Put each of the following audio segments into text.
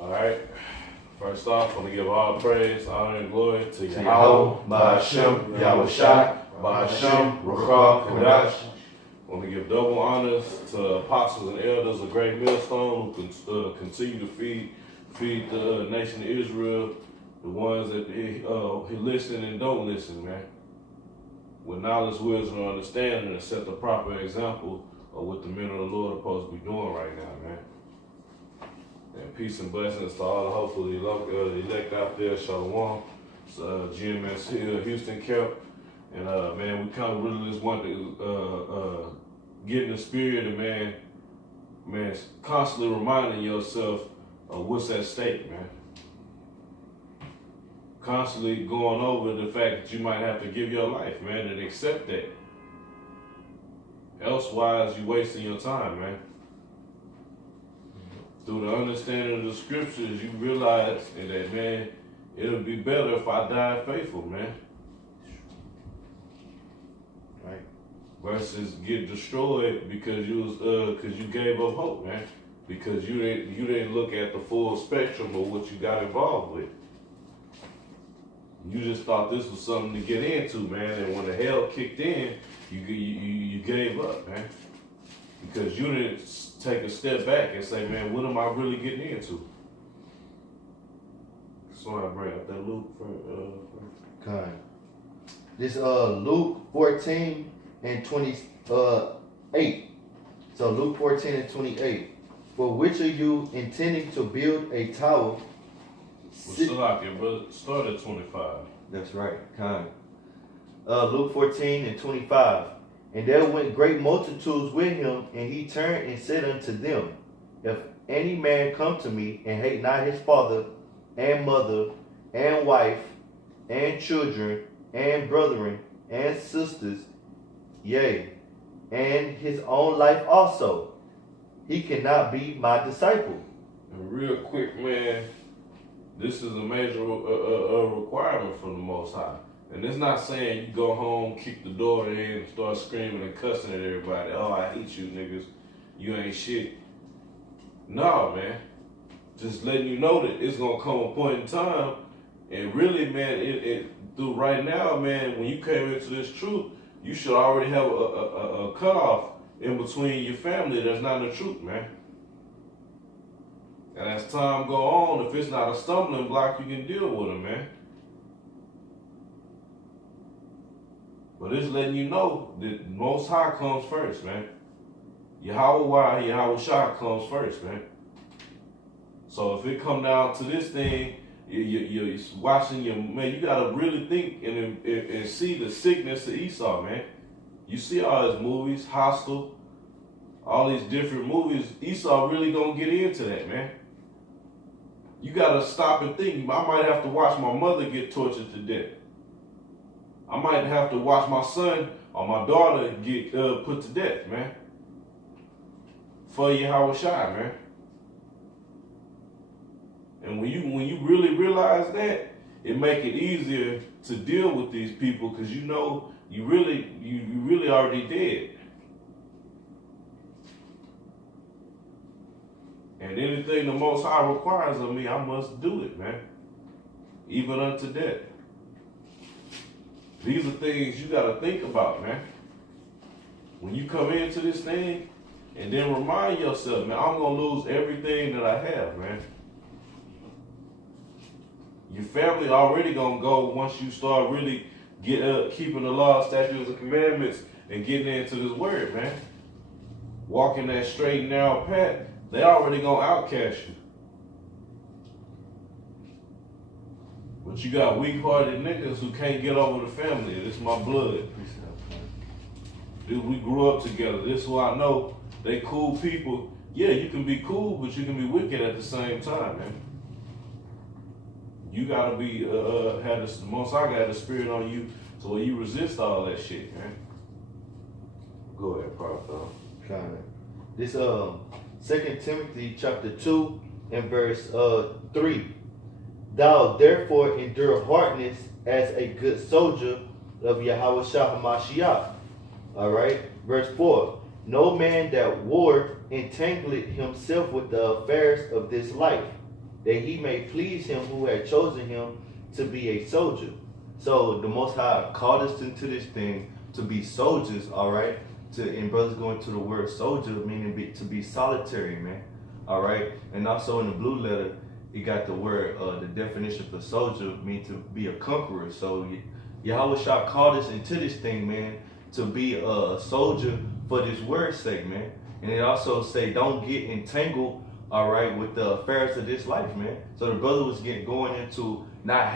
Alright. First off, I want to give all praise, honor, and glory to Yahweh, Yahweh, Ba'ashem, Yahushai, Ba'ashem, Ruach, Kodash. I want to give double honors to apostles and elders of Great Millstone who continue to feed the nation of Israel, the ones that he listen and don't listen, man. With knowledge, wisdom, and understanding, and set the proper example of what the men of the Lord are supposed to be doing right now, man. And peace and blessings to all the hopefully elect out there, Shalom, GMS Hill, Houston Camp. And man, we kind of really just want to get in the spirit and man, constantly reminding yourself of what's at stake, man. Constantly going over the fact that you might have to give your life, man, and accept that. Elsewise, you wasting your time, man. Through the understanding of the scriptures, you realize that, man, it'll be better if I die faithful, man. Right. Versus get destroyed because you gave up hope, man. Because you didn't look at the full spectrum of what you got involved with. You just thought this was something to get into, man. And when the hell kicked in, you gave up, man. Because you didn't take a step back and say, man, what am I really getting into? So I bring up that Luke for Okay. This Luke 14 and 28. So Luke 14 and 28. For which are you intending to build a tower? brother, start at 25. That's right. Kind. Luke 14 and 25. And there went great multitudes with him, and he turned and said unto them, If any man come to me and hate not his father and mother and wife and children and brethren and sisters, yea, and his own life also, he cannot be my disciple. And real quick, man, this is a major requirement from the Most High. And it's not saying you go home, kick the door in, and start screaming and cussing at everybody. Oh, I hate you niggas. You ain't shit. No, man. Just letting you know that it's going to come a point in time. And really, man, through right now, man, when you came into this truth, you should already have a cutoff in between your family that's not the truth, man. And as time go on, if it's not a stumbling block, you can deal with them, man. But it's letting you know that Most High comes first, man. Yahweh Shai comes first, man. So if it come down to this thing, you're watching man, you gotta really think and see the sickness of Esau, man. You see all his movies, Hostel, all these different movies. Esau really gonna get into that, man. You gotta stop and think. I might have to watch my mother get tortured to death. I might have to watch my son or my daughter get put to death, man. For Yahweh Shai, man. And when you really realize that, it make it easier to deal with these people because you know you really already dead. And anything the Most High requires of me, I must do it, man. Even unto death. These are things you gotta think about, man. When you come into this thing, and then remind yourself, man, I'm gonna lose everything that I have, man. Your family already gonna go once you start really keeping the law, statutes, and commandments, and getting into this word, man. Walking that straight and narrow path, they already gonna outcast you. But you got weak-hearted niggas who can't get over the family. This is my blood. Dude, we grew up together. This is who I know. They cool people. Yeah, you can be cool, but you can be wicked at the same time, man. You gotta be the Most High got the spirit on you, so you resist all that shit, man. Go ahead, Prophet. This 2 Timothy chapter 2 and verse 3. Thou therefore endure hardness as a good soldier of Yahweh Shah HaMashiach. All right. Verse 4. No man that warred entangled himself with the affairs of this life, that he may please him who had chosen him to be a soldier. So the Most High called us into this thing to be soldiers, all right? And brothers going to the word soldier, meaning to be solitary, man, all right? And also in the blue letter, it got the word, the definition for soldier mean to be a conqueror. So Yahweh Shah called us into this thing, man, to be a soldier for this word's sake, man. And it also say don't get entangled, all right, with the affairs of this life, man. So the brother was going into not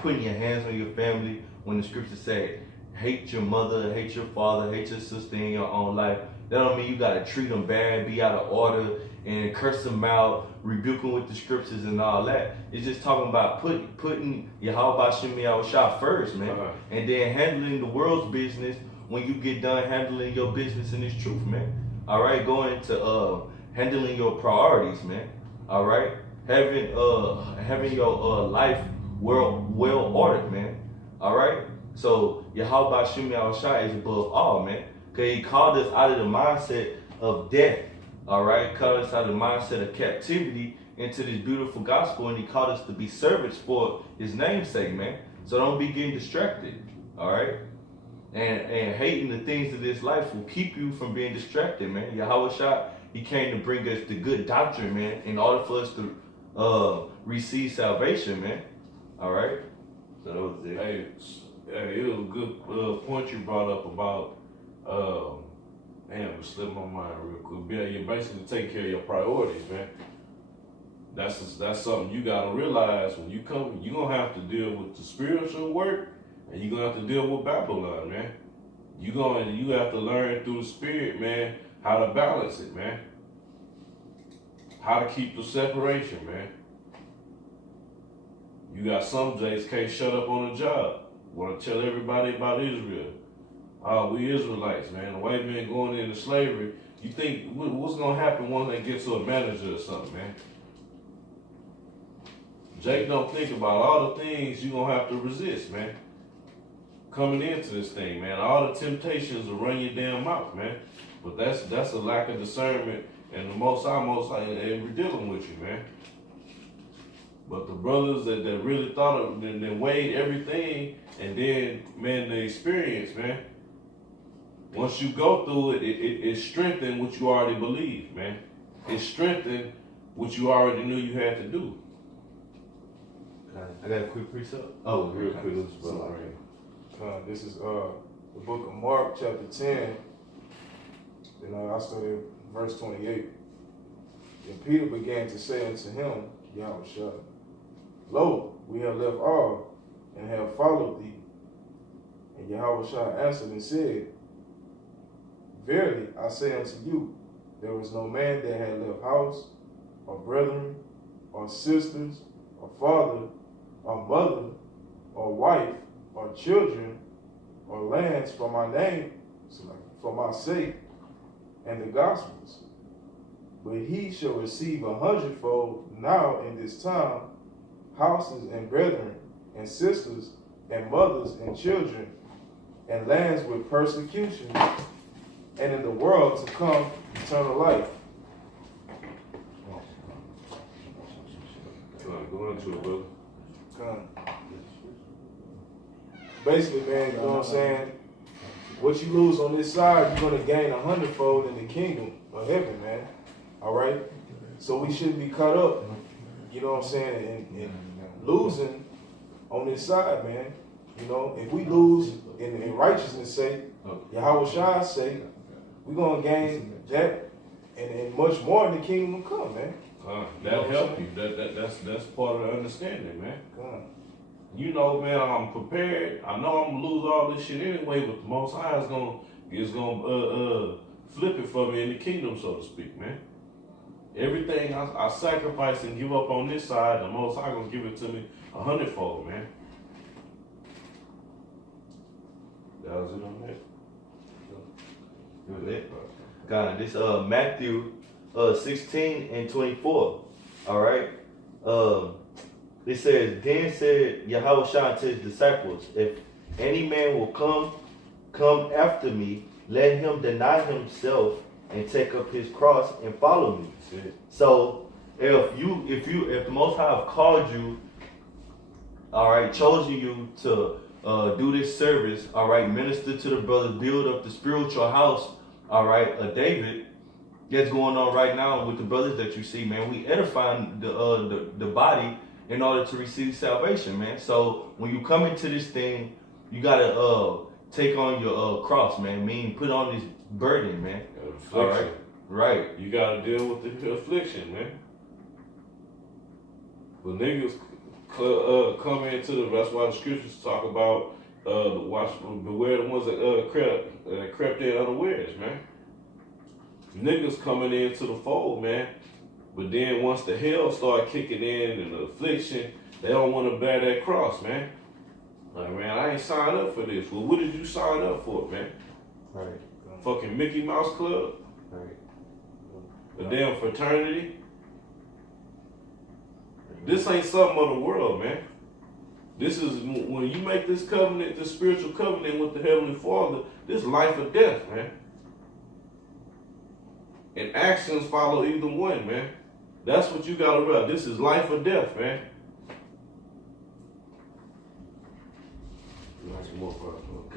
putting your hands on your family when the scripture say hate your mother, hate your father, hate your sister in your own life. That don't mean you gotta treat them bad, be out of order, and curse them out, rebuke them with the scriptures and all that. It's just talking about putting Yahweh Shem Yahushua first, man, and then handling the world's business when you get done handling your business in this truth, man. All right, going to handling your priorities, man. All right, having your life well ordered, man. All right. So Yahweh Shem Yahushua is above all, man. Cause he called us out of the mindset of death. All right, called us out of the mindset of captivity into this beautiful gospel, and he called us to be servants for his name's sake, man. So don't be getting distracted. All right. And hating the things of this life will keep you from being distracted, man. Yahweh Shah, he came to bring us the good doctrine, man, in order for us to receive salvation, man. All right. So that was it. Hey, it was a good point you brought up about, it slipped my mind real quick. Yeah, you basically take care of your priorities, man. That's something you gotta realize when you come. You're gonna have to deal with the spiritual work, and you're gonna have to deal with Babylon, man. You have to learn through the spirit, man, how to balance it, man. How to keep the separation, man. You got some J's can't shut up on the job. Want to tell everybody about Israel. We Israelites, man. The white man going into slavery. You think what's gonna happen once they get to a manager or something, man? Jake don't think about all the things you gonna have to resist, man. Coming into this thing, man. All the temptations will run your damn mouth, man. But that's a lack of discernment, and the Most High, and we're dealing with you, man. But the brothers that really thought of and weighed everything, and then, man, the experience, man. Once you go through it, it strengthened what you already believed, man. It strengthened what you already knew you had to do. I got a quick precept. Oh, real quick. This is the book of Mark, chapter 10. And I started verse 28. And Peter began to say unto him, Yahushua, lo, we have left all and have followed thee. And Yahushua answered and said, verily I say unto you, there was no man that had left house, or brethren, or sisters, or father, or mother, or wife, or children, or lands for my name, for my sake, and the gospels. But he shall receive 100-fold now in this time, houses and brethren, and sisters, and mothers, and children, and lands with persecution, and in the world to come eternal life. Go into it, brother. Basically, man, you know what I'm saying? What you lose on this side, you're going to gain 100-fold in the kingdom of heaven, man. All right? So we shouldn't be caught up, you know what I'm saying, in losing on this side, man. You know, if we lose in righteousness' sake, Yahweh Shai's sake, we're going to gain that and much more in the kingdom will come, man. That'll help you. That's part of the understanding, man. You know, man, I'm prepared. I know I'm gonna lose all this shit anyway, but the Most High is gonna flip it for me in the kingdom, so to speak, man. Everything I sacrifice and give up on this side, the Most High gonna give it to me 100-fold, man. That was it on that. God, this Matthew 16 and 24. All right. It says, then said Yahweh Shah to his disciples, if any man will come after me, let him deny himself and take up his cross and follow me. So if the Most High have called you, all right, chosen you to do this service, all right, minister to the brothers, build up the spiritual house, all right, of David. That's going on right now with the brothers that you see, man. We edifying the body in order to receive salvation, man. So when you come into this thing, you gotta take on your cross, man. Meaning put on this burden, man. All right, right. You gotta deal with the affliction, man. But niggas come into that's why the scriptures talk about beware the ones that crept in unawares, man. Niggas coming into the fold, man. But then once the hell start kicking in and the affliction, they don't want to bear that cross, man. Like, man, I ain't signed up for this. Well, what did you sign up for, man? Right. Fucking Mickey Mouse Club? Right. A damn fraternity? This ain't something of the world, man. This is, when you make this covenant, this spiritual covenant with the Heavenly Father, this life or death, man. And actions follow either one, man. That's what you gotta realize. This is life or death, man.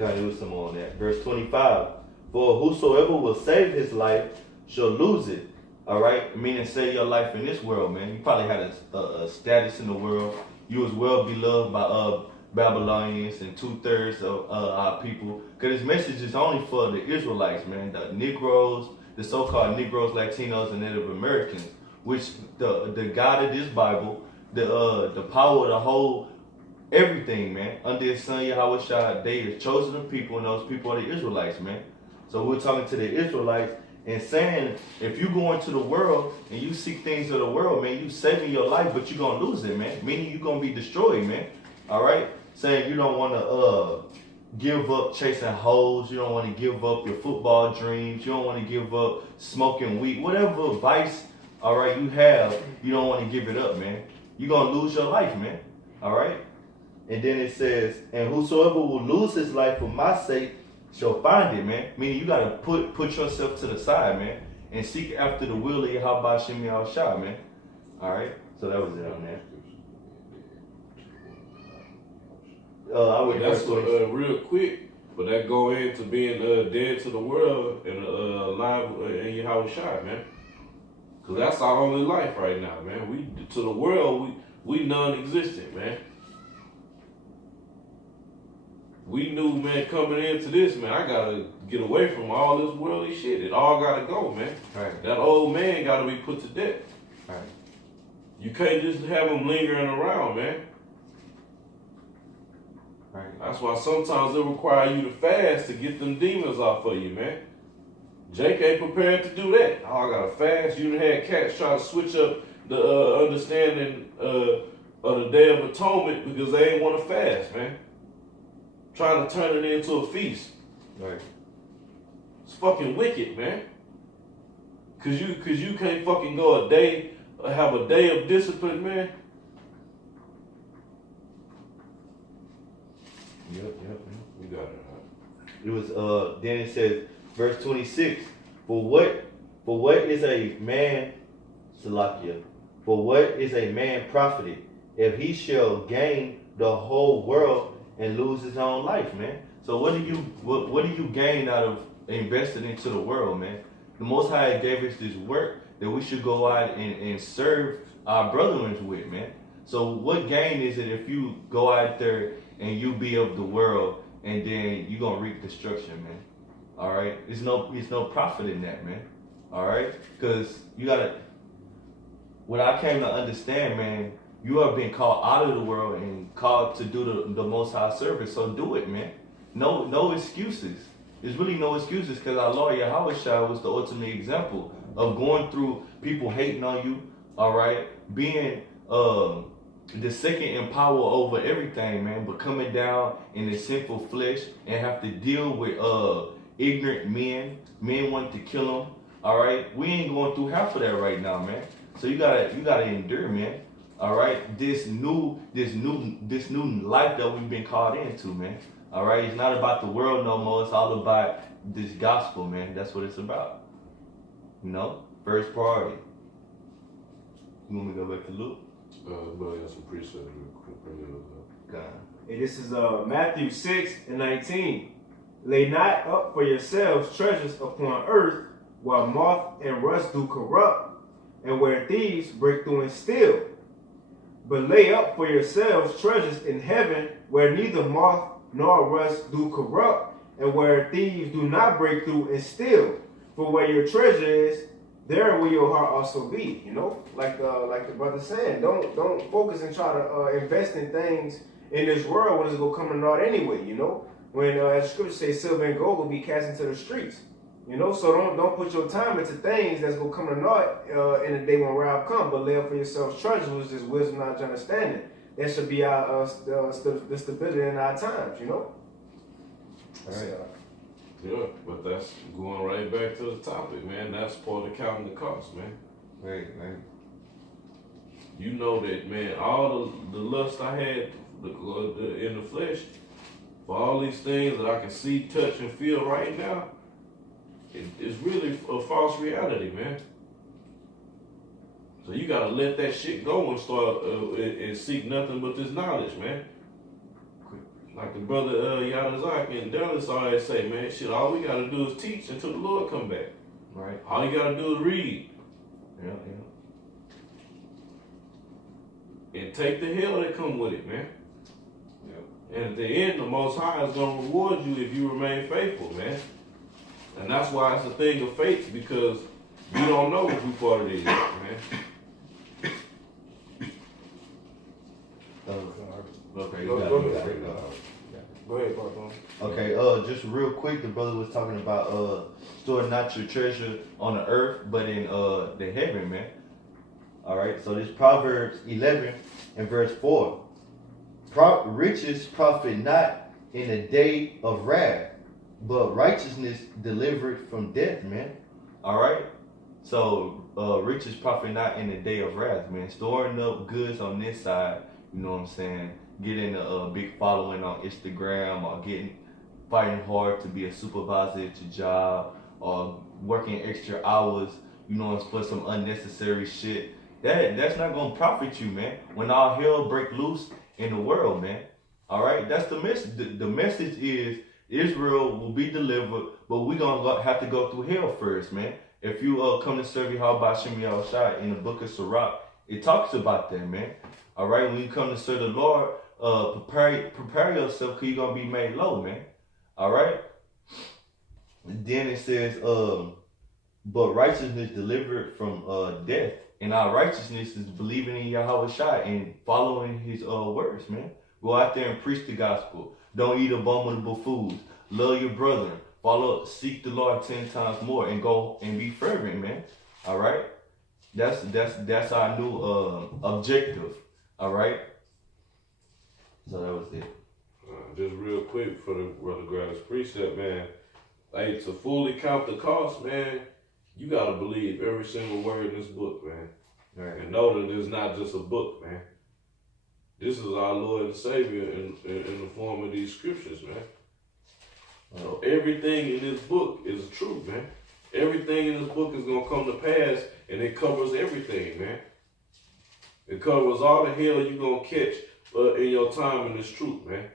Okay, do some more on that. Verse 25. For whosoever will save his life shall lose it. All right, meaning save your life in this world, man. You probably had a status in the world. You was well beloved by Babylonians and 2/3 of our people. Cause this message is only for the Israelites, man. The Negroes, the so-called Negroes, Latinos, and Native Americans. Which the God of this Bible, the power of the whole everything, man, under his son Yahweh Shai, they is chosen the people, and those people are the Israelites, man. So we're talking to the Israelites and saying, if you go into the world and you seek things of the world, man, you saving your life, but you're gonna lose it, man. Meaning you're gonna be destroyed, man. All right? Saying you don't want to give up chasing hoes, you don't want to give up your football dreams, you don't want to give up smoking weed, whatever vice, all right, you have, you don't want to give it up, man. You're gonna lose your life, man. All right? And then it says, and whosoever will lose his life for my sake shall find it, man. Meaning you gotta put yourself to the side, man, and seek after the will of Yahweh Shem Shai, man. All right, so that was it on that. I would That's real quick, but that go into being dead to the world and alive in Yahweh Shai, man. Cause that's our only life right now, man. We to the world, we non-existent, man. We knew, man, coming into this, man, I gotta get away from all this worldly shit. It all gotta go, man. Right. That old man gotta be put to death. Right. You can't just have him lingering around, man. Right. That's why sometimes it require you to fast to get them demons off of you, man. Jake ain't prepared to do that. Oh, I gotta fast. You done had cats try to switch up the understanding of the Day of Atonement because they ain't want to fast, man. Trying to turn it into a feast. Right. It's fucking wicked, man. Cause you can't fucking go a day, have a day of discipline, man. Yep. We got it. It was then it says, verse 26, for what is a man, Salakia, for what is a man profited if he shall gain the whole world and lose his own life, man? So what do you gain out of investing into the world, man? The Most High gave us this work that we should go out and serve our brethren with, man. So what gain is it if you go out there and you be of the world and then you gonna reap destruction, man? All right, there's no profit in that, man. All right, because you gotta. What I came to understand, man, you are being called out of the world and called to do the Most High service. So do it, man. No excuses. There's really no excuses because our Lord Yahweh Shai was the ultimate example of going through people hating on you. All right, being the second in power over everything, man, but coming down in the sinful flesh and have to deal with ignorant men wanting to kill him. All right, we ain't going through half of that right now, man. So you gotta endure, man. All right, this new life that we've been called into, man. All right, it's not about the world no more. It's all about this gospel, man. That's what it's about. You know, first priority. You want me to go back to Luke? But got some precepts real quick. Bring it up. God. And this is Matthew 6:19. Lay not up for yourselves treasures upon earth, where moth and rust do corrupt, and where thieves break through and steal. But lay up for yourselves treasures in heaven, where neither moth nor rust do corrupt, and where thieves do not break through and steal. For where your treasure is, there will your heart also be. You know, like the brother saying, don't focus and try to invest in things in this world when it's gonna come to naught anyway. You know, when as the scripture says, silver and gold will be cast into the streets. You know, so don't put your time into things that's gonna come to naught in the day when wrath come. But lay up for yourselves treasures, which is wisdom, knowledge, understanding. That should be our the stability in our times. You know. All right. Yeah, but that's going right back to the topic, man. That's part of counting the cost, man. Right. You know that, man. All the lust I had in the flesh for all these things that I can see, touch, and feel right now, it's really a false reality, man. So you gotta let that shit go and start and seek nothing but this knowledge, man. Like the brother Yadazak and Dallas always say, man, shit, all we gotta do is teach until the Lord come back. Right. All you gotta do is read. Yeah. And take the hell that come with it, man. Yeah. And at the end, the Most High is gonna reward you if you remain faithful, man. And that's why it's a thing of faith, because you don't know who part of it is, man. Okay, Go you got ahead. it. Go ahead, Papa. Okay, just real quick, the brother was talking about storing not your treasure on the earth, but in the heaven, man. All right, so this Proverbs 11 and verse 4. Riches profit not in a day of wrath, but righteousness delivered from death, man. All right, so riches profit not in a day of wrath, man. Storing up goods on this side, you know what I'm saying? Getting a big following on Instagram, or fighting hard to be a supervisor at your job, or working extra hours, you know, for some unnecessary shit. That's not gonna profit you, man. When all hell break loose in the world, man. All right, that's the message. The message is Israel will be delivered, but we gonna have to go through hell first, man. If you come to serve Yahweh Shem Yahushua in the book of Sirach, it talks about that, man. All right, when you come to serve the Lord, prepare yourself, because you're going to be made low, man. All right? And then it says, but righteousness delivered from death. And our righteousness is believing in Yahweh Shai and following his words, man. Go out there and preach the gospel. Don't eat abominable foods. Love your brother. Seek the Lord 10 times more, and go and be fervent, man. All right? That's our new objective. All right? So that was it. Just real quick for the Brother Gratis precept, man. Like, to fully count the cost, man, you gotta believe every single word in this book, man. Right. And know that it's not just a book, man. This is our Lord and Savior in the form of these scriptures, man. So everything in this book is true, man. Everything in this book is gonna come to pass, and it covers everything, man. It covers all the hell you're gonna catch in your time in this truth, man.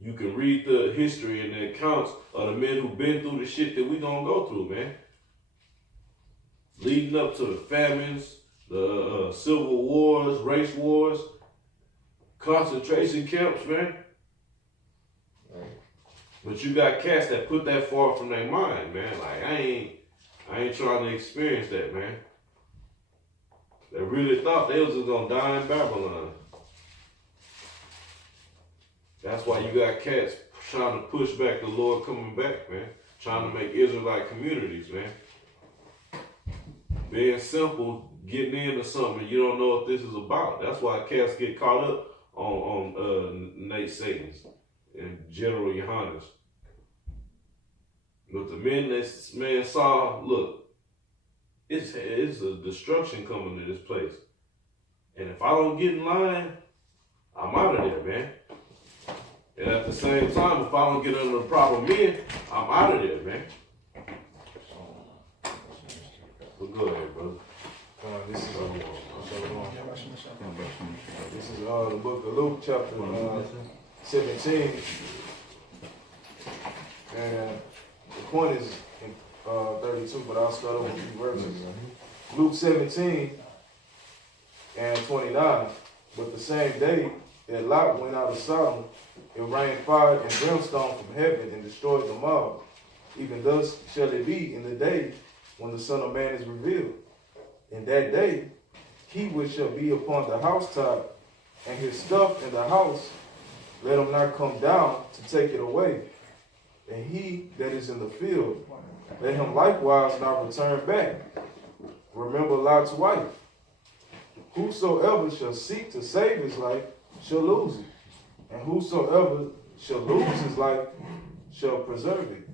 You can read the history and the accounts of the men who've been through the shit that we gonna go through, man. Leading up to the famines, the civil wars, race wars, concentration camps, man. Right. But you got cats that put that far from their mind, man. Like, I ain't trying to experience that, man. They really thought they was just gonna die in Babylon. That's why you got cats trying to push back the Lord coming back, man. Trying to make Israelite communities, man. Being simple, getting into something you don't know what this is about. That's why cats get caught up on Nate Satans and General Yohanes. But the men that man saw, look, it's a destruction coming to this place. And if I don't get in line, I'm out of there, man. And at the same time, if I don't get under the proper men, I'm out of there, man. But go ahead, brother. This is the book of Luke, chapter 17. And the point is in 32, but I'll start over with a few verses. Luke 17 and 29. But the same day that Lot went out of Sodom, it rained fire and brimstone from heaven and destroyed them all. Even thus shall it be in the day when the Son of Man is revealed. In that day, he which shall be upon the housetop and his stuff in the house, let him not come down to take it away. And he that is in the field, let him likewise not return back. Remember Lot's wife. Whosoever shall seek to save his life shall lose it. And whosoever shall lose his life shall preserve it.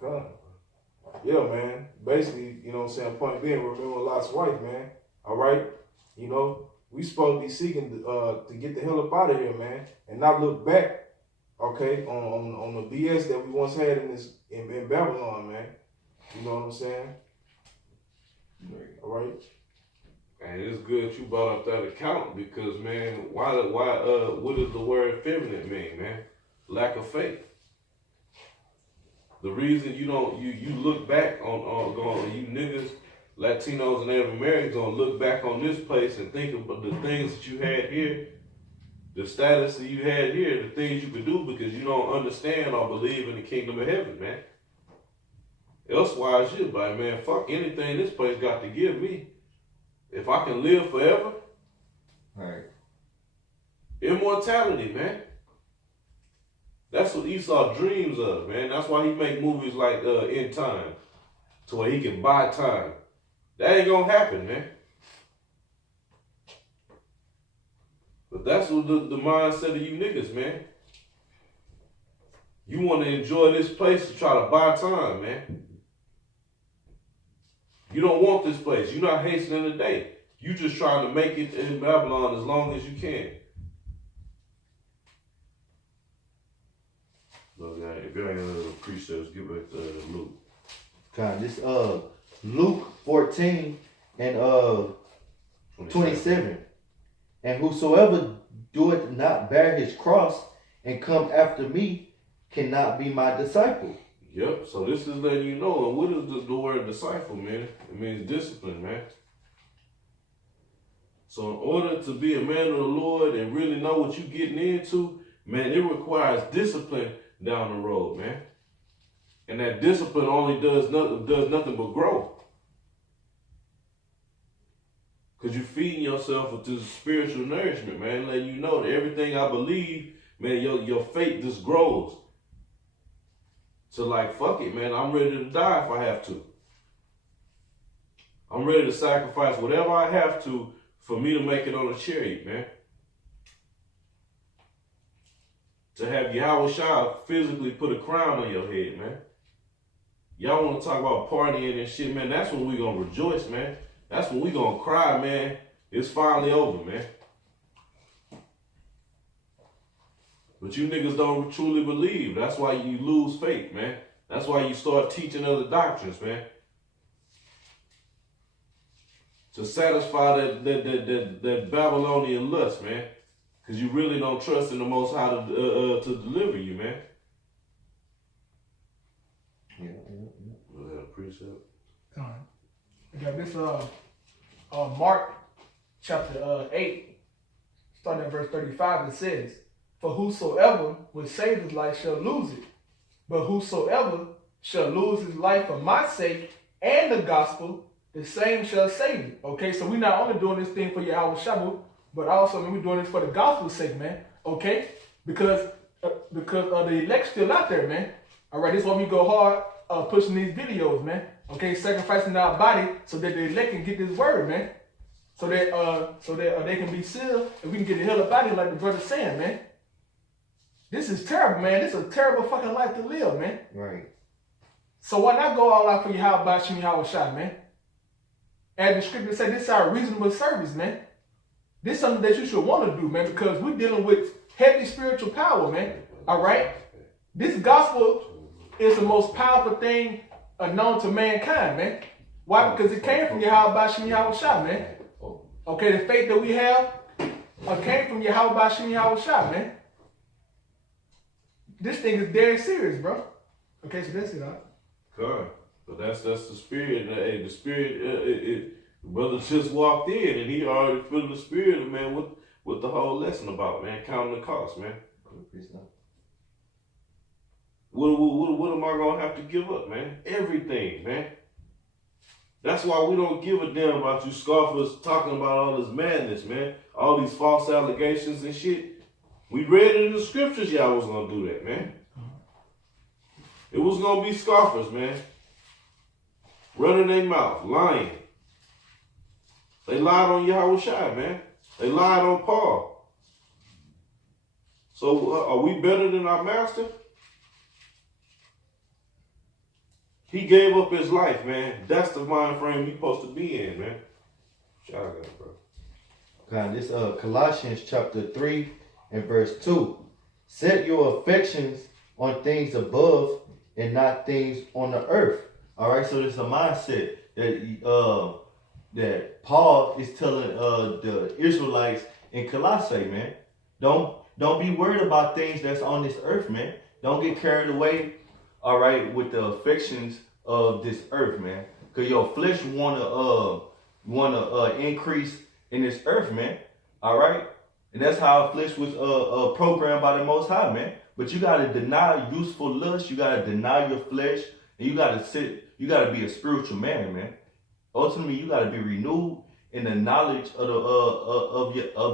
Come on. Yeah, man. Basically, you know what I'm saying, point being, remember Lot's wife, man. All right? You know, we supposed to be seeking to get the hell up out of here, man, and not look back, okay, on the BS that we once had in Babylon, man. You know what I'm saying? All right? And it's good you brought up that account because, man, what does the word effeminate mean, man? Lack of faith. The reason you look back on going, you niggas, Latinos and Native Americans gonna look back on this place and think about the things that you had here, the status that you had here, the things you could do because you don't understand or believe in the kingdom of heaven, man. Elsewise, you'd be like, man, fuck anything this place got to give me. If I can live forever, Right. Immortality, man. That's what Esau dreams of, man. That's why he make movies like In Time, to where he can buy time. That ain't gonna happen, man. But that's what the mindset of you niggas, man. You want to enjoy this place to try to buy time, man. You don't want this place. You're not hastening the day. You just trying to make it in Babylon as long as you can. Look, if you ain't under the precepts, give it to Luke. God, this Luke 14 and 27. And whosoever doeth not bear his cross and come after me cannot be my disciple. Yep, so this is letting you know. And what is the word disciple, man? It means discipline, man. So in order to be a man of the Lord and really know what you're getting into, man, it requires discipline down the road, man. And that discipline only does nothing but grow. Because you're feeding yourself with this spiritual nourishment, man, letting you know that everything I believe, man, your faith just grows. So like, fuck it, man, I'm ready to die if I have to. I'm ready to sacrifice whatever I have to for me to make it on a chariot, man. To have Yahweh Shah physically put a crown on your head, man. Y'all want to talk about partying and shit, man, that's when we gonna rejoice, man. That's when we gonna cry, man. It's finally over, man. But you niggas don't truly believe. That's why you lose faith, man. That's why you start teaching other doctrines, man. To satisfy that Babylonian lust, man. Because you really don't trust in the Most High to deliver you, man. Yeah. Was that a precept? We got this Mark chapter 8, starting at verse 35, it says, for whosoever will save his life shall lose it. But whosoever shall lose his life for my sake and the gospel, the same shall save it. Okay, so we're not only doing this thing for Yahweh Shabu, but also we're doing this for the gospel's sake, man. Okay, because the elect's still out there, man. All right, this is why we go hard pushing these videos, man. Okay, sacrificing our body so that the elect can get this word, man. So that they can be sealed and we can get the hell up out of here, like the brother's saying, man. This is terrible, man. This is a terrible fucking life to live, man. Right. So why not go all out for Yahweh Bashim Yahweh Shah, man? And the scripture say this is our reasonable service, man. This is something that you should want to do, man, because we're dealing with heavy spiritual power, man. All right? This gospel is the most powerful thing known to mankind, man. Why? Because it came from Yahweh Shem Yahweh Shah, man. Okay, the faith that we have came from Yahweh Shem Yahweh Shah, man. This thing is dead serious, bro. Okay, so that's it, huh? God. But that's the spirit. Hey, the spirit. The brother just walked in and he already feeling the spirit, man. What the whole lesson about, man? Counting the cost, man. What am I gonna have to give up, man? Everything, man. That's why we don't give a damn about you scoffers talking about all this madness, man. All these false allegations and shit. We read it in the scriptures y'all was gonna do that, man. It was gonna be scoffers, man. Running their mouth, lying. They lied on Yahweh Shai, man. They lied on Paul. So are we better than our master? He gave up his life, man. That's the mind frame we supposed to be in, man. Shout out, bro. God, this Colossians chapter 3 and verse 2. Set your affections on things above and not things on the earth. All right, so this is a mindset that Paul is telling the Israelites in Colossae, man. Don't be worried about things that's on this earth, man. Don't get carried away, all right, with the affections of this earth, man. Cause your flesh wanna increase in this earth, man. All right, and that's how flesh was programmed by the Most High, man. But you gotta deny useful lust. You gotta deny your flesh, and you gotta be a spiritual man, man. Ultimately, you gotta be renewed in the knowledge of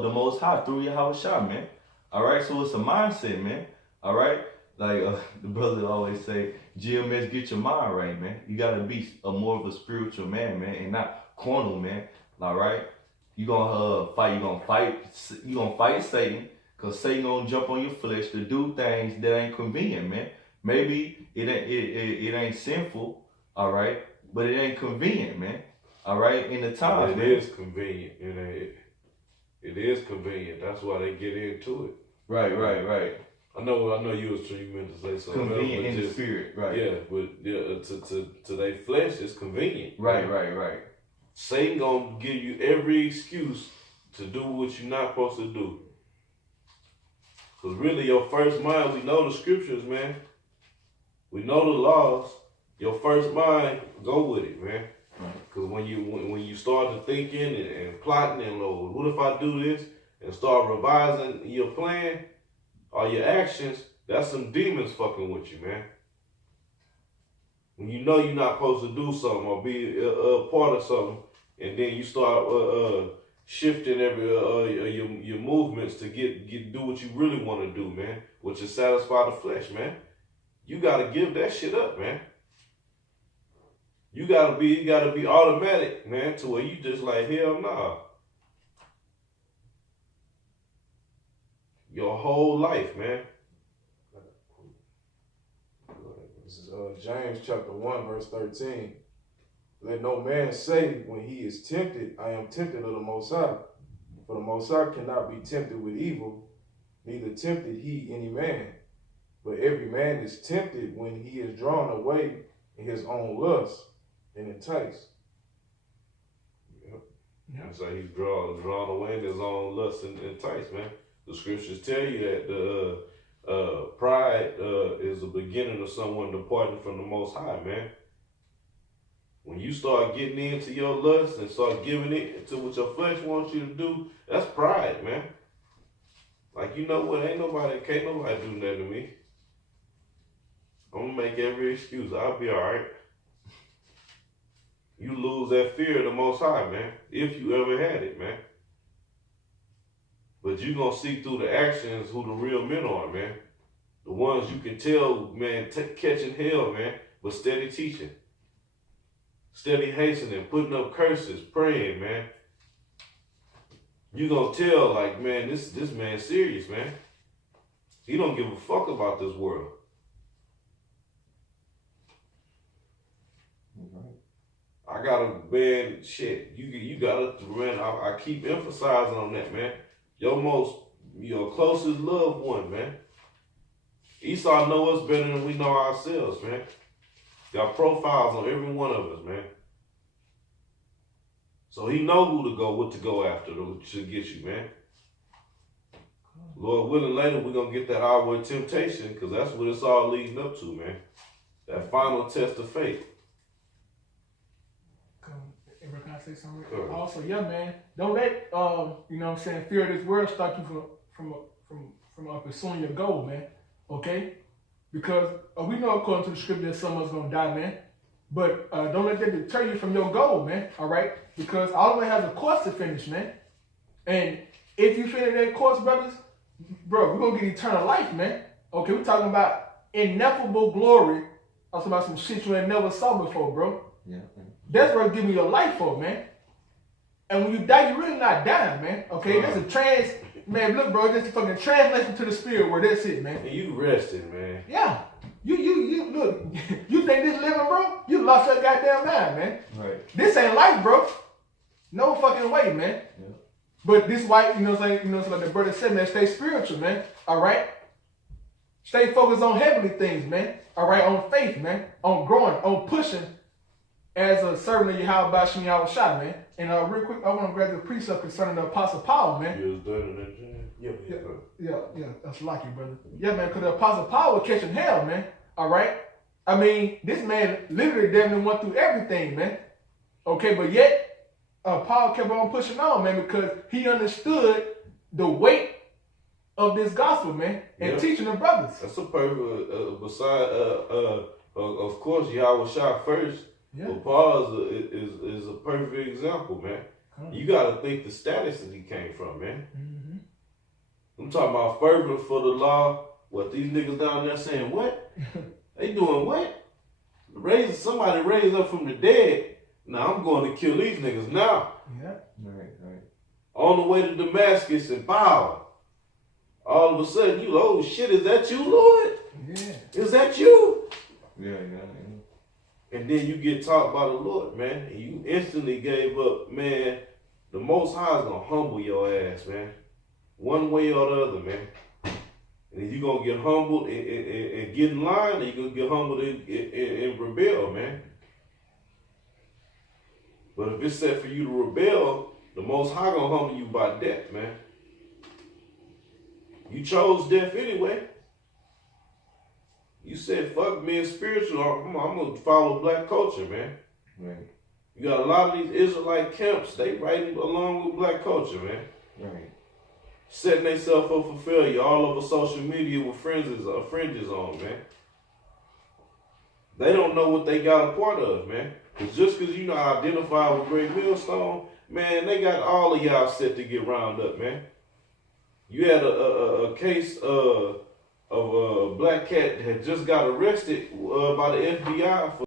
the Most High through Yahweh Shah, man. All right, so it's a mindset, man. All right, like the brother always say, GMS, get your mind right, man. You gotta be more of a spiritual man, man, and not carnal, man. All right, you gonna fight Satan, cause Satan gonna jump on your flesh to do things that ain't convenient, man. Maybe it ain't sinful, all right, but it ain't convenient, man. All right, in the times, It is convenient. It is convenient. That's why they get into it. Right. I know you meant to say something. Convenient in the just, spirit, right? Yeah, but to their flesh, it's convenient. Right. Satan gonna give you every excuse to do what you're not supposed to do. Cause really, your first mind, we know the scriptures, man. We know the laws. Your first mind, go with it, man. Cause when you start to thinking and plotting and what if I do this and start revising your plan or your actions, that's some demons fucking with you, man. When you know you're not supposed to do something or be a part of something, and then you start shifting your movements to do what you really want to do, man, which is satisfy the flesh, man. You gotta give that shit up, man. You gotta be automatic, man, to where you just like, hell nah. Your whole life, man. This is James chapter 1, verse 13. Let no man say when he is tempted, I am tempted of the Most High. For the Most High cannot be tempted with evil, neither tempted he any man. But every man is tempted when he is drawn away in his own lust and enticed. Yeah. So he's drawn away in his own lust and enticed, man. The scriptures tell you that the pride is the beginning of someone departing from the Most High, man. When you start getting into your lust and start giving it to what your flesh wants you to do, that's pride, man. Like, you know what? Can't nobody do nothing to me. I'm gonna make every excuse. I'll be all right. You lose that fear of the Most High, man, if you ever had it, man. But you gonna see through the actions who the real men are, man. The ones you can tell, man, catching hell, man, but steady teaching. Steady hastening, putting up curses, praying, man. You gonna tell, like, man, this man's serious, man. He don't give a fuck about this world. I gotta, man, shit. You gotta, man. I keep emphasizing on that, man. Your closest loved one, man. Esau know us better than we know ourselves, man. Got profiles on every one of us, man. So he know who to go, what to go after to get you, man. Lord willing, later we're going to get that outward temptation because that's what it's all leading up to, man. That final test of faith. Can I say something? Sure. Also, yeah, man, don't let you know what I'm saying, fear of this world stop you from pursuing your goal, man. Okay? Because we know according to the scripture that someone's gonna die, man. But don't let that deter you from your goal, man. All right? Because all of it has a course to finish, man. And if you finish that course, brothers, bro, we're gonna get eternal life, man. Okay, we're talking about ineffable glory. I'm talking about some shit you ain't never saw before, bro. Yeah. That's what giving your life for, man. And when you die, you're really not dying, man. Okay, that's man. Look, bro, that's a fucking translation to the spirit word. That's it, man. And you rested, man. Yeah. You look. You think this living, bro? You lost your goddamn mind, man. Right. This ain't life, bro. No fucking way, man. Yeah. But this white, you know what I'm saying? You know, it's like the brother said, man, stay spiritual, man. All right? Stay focused on heavenly things, man. All right? On faith, man. On growing, on pushing as a servant of Yahweh Bashim Yahweh Shah, man. And real quick, I want to grab the precept concerning the Apostle Paul, man. You was done in that jam? Yeah, that's lucky, brother. Yeah, man, because the Apostle Paul was catching hell, man. All right? I mean, this man literally definitely went through everything, man. Okay, but yet, Paul kept on pushing on, man, because he understood the weight of this gospel, man, and teaching the brothers. That's a perfect, of course, Yahweh Shah first. Yeah. But Paul is a perfect example, man. You got to think the status that he came from, man. Mm-hmm. I'm talking about fervent for the law. What, these niggas down there saying what? They doing what? Somebody raised up from the dead. Now I'm going to kill these niggas now. Yeah. Right. On the way to Damascus and power. All of a sudden, you, oh shit, is that you, Lord? Yeah. Is that you? Yeah. And then you get taught by the Lord, man. And you instantly gave up, man. The Most High is going to humble your ass, man. One way or the other, man. And you're going to get humbled and get in line, or you're going to get humbled and rebel, man. But if it's set for you to rebel, the Most High going to humble you by death, man. You chose death anyway. You said, fuck being spiritual. I'm going to follow black culture, man. Right. You got a lot of these Israelite camps, they right along with black culture, man. Right. Setting themselves up for failure all over social media with fringes on, man. They don't know what they got a part of, man. Cause just because you know identify with Great Millstone, man, they got all of y'all set to get round up, man. You had a case of a black cat that had just got arrested by the FBI for